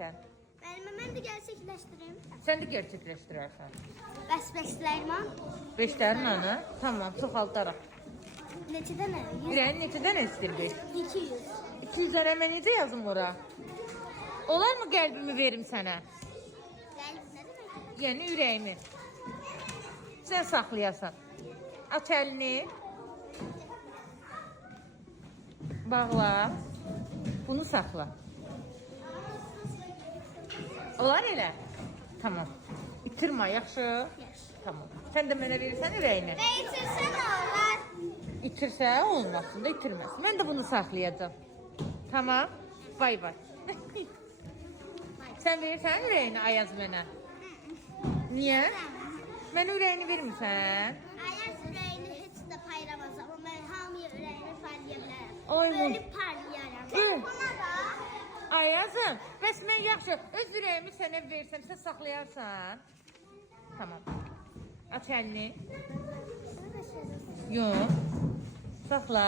verirsən? Mən də gerçekleştireyim. Sən də gerçəkləşdirərsən. Bəs Süleyman. 5 dənə ana. Tamam, çoxaldaraq. Neçədə nə? Ürəyin neçə dənə istəyir 5? 200. 200 dənə mən necə yazım ora? Olar mı qəlbimi verim sənə? Qəlb nə demək? Yəni ürəyimi. Sən saxlayasan. Aç əlini. Bağla. Bunu saxla. Olar elə? Tamam. İtirmə, yaxşı? Yaxşı. Tamam. Sən də mənə verirsən ürəyini. Və itirsən olar. İtirsə olmasın da itirməsin. Mən də bunu saxlayacağım. Tamam. Bay bay. Sən verirsən ürəyini Ayaz mənə? Niyə? Mən ürəyini vermirsən? Ayaz ürəyini heç də paylamaz amma mən hamıya ürəyini parlaya bilərəm. Oy, oy. Ölüb parlayaram. Hı. Buna da Ayazım, bəs mən yaxşı öz ürəyimi sənə versəm, sən saxlayarsan? Tamam. Aç əlini. Yox. Saxla.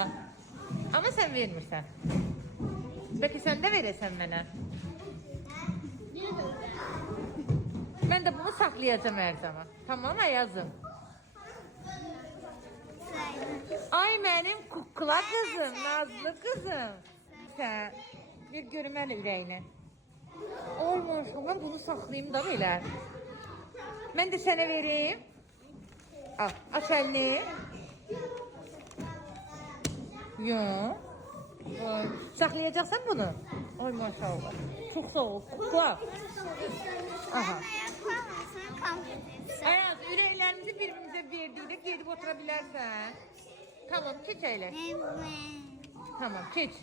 Amma sən vermirsən. Bəlkə sən də verəsən mənə. Mən də bunu saxlayacağım hər zaman. Tamam Ayazım. Ay mənim kukla qızım, nazlı qızım. Sən bir görüm hələ ürəyinə. Olmuş, mən bunu saxlayayım da belə. Mən də sənə vereyim. Al, aç əlini. Yox. Oy, saxlayacaqsan bunu? Ay maşallah. Çox sağ ol. Kukla. Aha. Ayaz, ürəklərimizi bir-birimizə verdikdə gedib otura bilərsən. Tamam, keç əyləş. Tamam, keç.